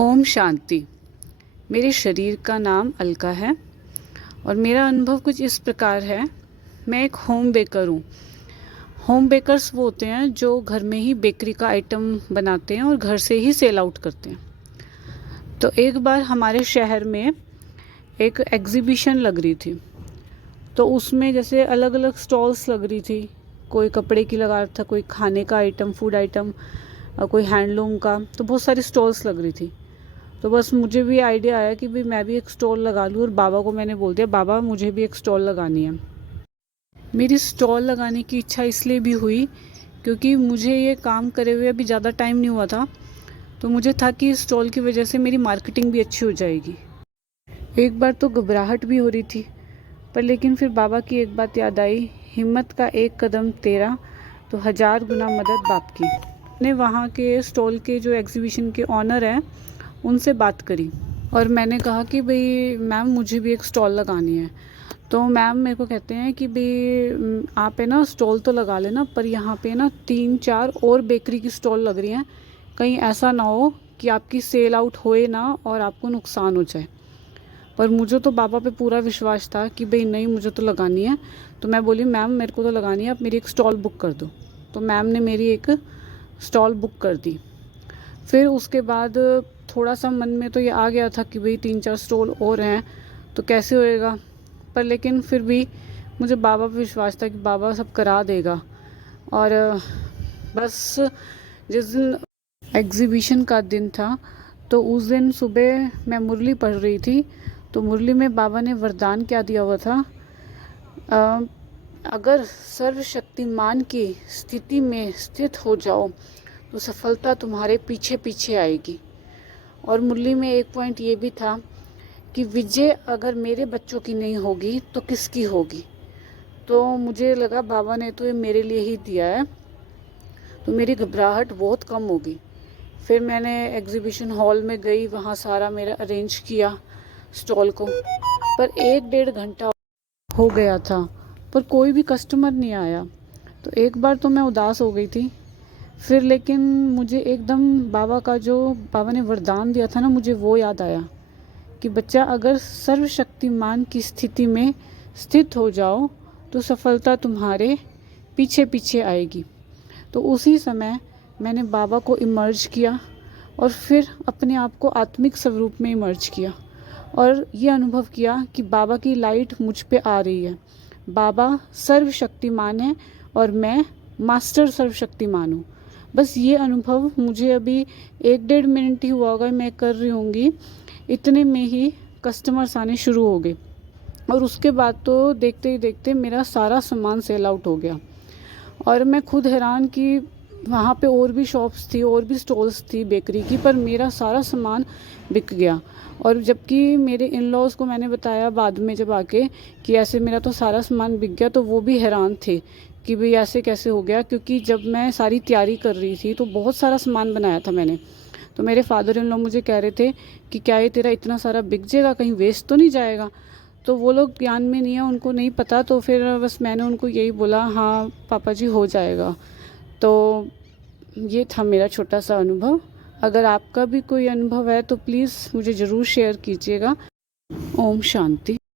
ओम शांति। मेरे शरीर का नाम अलका है और मेरा अनुभव कुछ इस प्रकार है। मैं एक होम बेकर हूँ। होम बेकर्स वो होते हैं जो घर में ही बेकरी का आइटम बनाते हैं और घर से ही सेल आउट करते हैं। तो एक बार हमारे शहर में एक एग्जीबिशन लग रही थी, तो उसमें जैसे अलग अलग स्टॉल्स लग रही थी। कोई कपड़े की लगा रहा था, कोई खाने का आइटम, फूड आइटम, कोई हैंडलूम का, तो बहुत सारी स्टॉल्स लग रही थी। तो बस मुझे भी आइडिया आया कि भाई मैं भी एक स्टॉल लगा लूँ, और बाबा को मैंने बोल दिया, बाबा मुझे भी एक स्टॉल लगानी है। मेरी स्टॉल लगाने की इच्छा इसलिए भी हुई क्योंकि मुझे ये काम करे हुए अभी ज़्यादा टाइम नहीं हुआ था, तो मुझे था कि स्टॉल की वजह से मेरी मार्केटिंग भी अच्छी हो जाएगी। एक बार तो घबराहट भी हो रही थी, पर लेकिन फिर बाबा की एक बात याद आई, हिम्मत का एक कदम तेरा तो 1000 गुना मदद बाप की। मैंने वहाँ के स्टॉल के जो एग्जीबिशन के ऑनर हैं उनसे बात करी और मैंने कहा कि भाई मैम मुझे भी एक स्टॉल लगानी है। तो मैम मेरे को कहते हैं कि भाई आप है ना स्टॉल तो लगा लेना, पर यहाँ पे ना 3-4 और बेकरी की स्टॉल लग रही हैं, कहीं ऐसा ना हो कि आपकी सेल आउट होए ना और आपको नुकसान हो जाए। पर मुझे तो बाबा पे पूरा विश्वास था कि भाई नहीं, मुझे तो लगानी है। तो मैं बोली मैम मेरे को तो लगानी है, आप मेरी एक स्टॉल बुक कर दो। तो मैम ने मेरी एक स्टॉल बुक कर दी। फिर उसके बाद थोड़ा सा मन में तो ये आ गया था कि भाई 3-4 स्टॉल और हैं तो कैसे होएगा, पर लेकिन फिर भी मुझे बाबा पे विश्वास था कि बाबा सब करा देगा। और बस जिस दिन एग्जीबिशन का दिन था, तो उस दिन सुबह मैं मुरली पढ़ रही थी, तो मुरली में बाबा ने वरदान क्या दिया हुआ था, अ, अगर सर्वशक्तिमान की स्थिति में स्थित हो जाओ तो सफलता तुम्हारे पीछे पीछे आएगी। और मुरली में एक पॉइंट ये भी था कि विजय अगर मेरे बच्चों की नहीं होगी तो किसकी होगी। तो मुझे लगा बाबा ने तो ये मेरे लिए ही दिया है, तो मेरी घबराहट बहुत कम हो गई। फिर मैंने एग्जीबिशन हॉल में गई, वहाँ सारा मेरा अरेंज किया स्टॉल को, पर 1-1.5 घंटा हो गया था पर कोई भी कस्टमर नहीं आया। तो एक बार तो मैं उदास हो गई थी। फिर लेकिन मुझे एकदम बाबा का जो बाबा ने वरदान दिया था ना, मुझे वो याद आया कि बच्चा अगर सर्वशक्तिमान की स्थिति में स्थित हो जाओ तो सफलता तुम्हारे पीछे पीछे आएगी। तो उसी समय मैंने बाबा को इमर्ज किया और फिर अपने आप को आत्मिक स्वरूप में इमर्ज किया और ये अनुभव किया कि बाबा की लाइट मुझ पे आ रही है। बाबा सर्वशक्तिमान है और मैं मास्टर सर्वशक्तिमान हूँ। बस ये अनुभव मुझे अभी 1-1.5 मिनट ही हुआ होगा, मैं कर रही होंगी, इतने में ही कस्टमर्स आने शुरू हो गए। और उसके बाद तो देखते ही देखते मेरा सारा सामान सेल आउट हो गया। और मैं खुद हैरान कि वहाँ पे और भी शॉप्स थी, और भी स्टॉल्स थी बेकरी की, पर मेरा सारा सामान बिक गया। और जबकि मेरे इन लॉज़ को मैंने बताया बाद में जब आके कि ऐसे मेरा तो सारा सामान बिक गया, तो वो भी हैरान थे कि भाई ऐसे कैसे हो गया, क्योंकि जब मैं सारी तैयारी कर रही थी तो बहुत सारा सामान बनाया था मैंने। तो मेरे फादर इन लॉ मुझे कह रहे थे कि क्या ये तेरा इतना सारा बिक जाएगा, कहीं वेस्ट तो नहीं जाएगा। तो वो लोग ज्ञान में नहीं है, उनको नहीं पता, तो फिर बस मैंने उनको यही बोला, हाँ पापा जी हो जाएगा। तो ये था मेरा छोटा सा अनुभव। अगर आपका भी कोई अनुभव है तो प्लीज़ मुझे ज़रूर शेयर कीजिएगा। ओम शांति।